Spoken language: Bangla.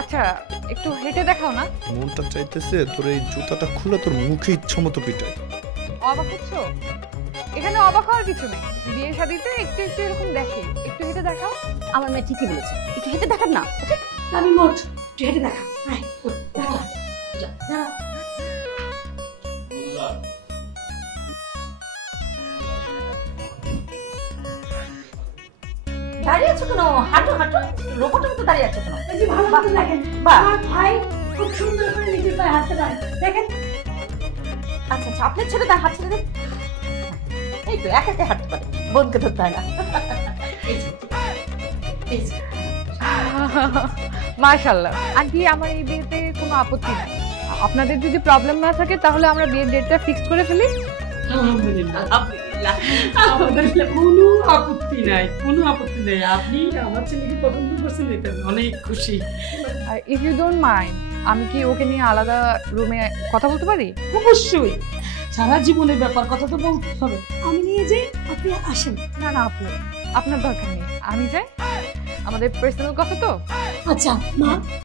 আচ্ছা একটু হেঁটে দেখাও না। মনটা চাইতেছে তোর এই জুতাটা খুলে তোর মুখে ইচ্ছা মতো পিটাই। অবাক হচ্ছ? এখানে অবাক হওয়ার কিছু নেই, বিয়ে শাদিতে একটু একটু এরকম দেখে। একটু হেঁটে দেখাও। আমার মেয়ে ঠিকই বলেছে, একটু হেঁটে দেখান না। আমি মোট একটু হেঁটে দেখা। দাঁড়িয়ে আছো কেন? হাঁটো হাঁটো, রোবটের মতো দাঁড়িয়ে আছো কেন? এই যে ভালো মতো দেখেন, আমার ভাই খুব সুন্দর করে নিজের পায়ে হাঁটতে পারে, দেখেন। আচ্ছা আচ্ছা, আপনার ছেলে তার হাত ছেড়ে দেন। এই তো একা একা হাঁটতে পারে, বোনকে ধরতে হয় না। মাশাআল্লাহ। আন্টি আমার এই বিয়েতে কোনো আপত্তি নাই। আপনাদের যদি প্রবলেম না থাকে তাহলে আমরা বিয়ের ডেটটা ফিক্সড করে ফেলি। আলহামদুলিল্লাহ আলহামদুলিল্লাহ, আমাদের কোনো আপত্তি নাই, কোনো আপত্তি নেই। আপনি আমার ছেলেকে পছন্দ করছেন, এটা অনেক খুশি। আর ইফ ইউ ডোন্ট মাইন্ড, আমি কি ওকে নিয়ে আলাদা রুমে কথা বলতে পারি? অবশ্যই, সারা জীবনের ব্যাপার, কথা তো বলতে হবে। আমি নিয়ে যাই, আপনি আসেন। না না আপু, আপনার দরকার নেই, আমি যাই, আমাদের পার্সোনাল কথা তো। আচ্ছা মা,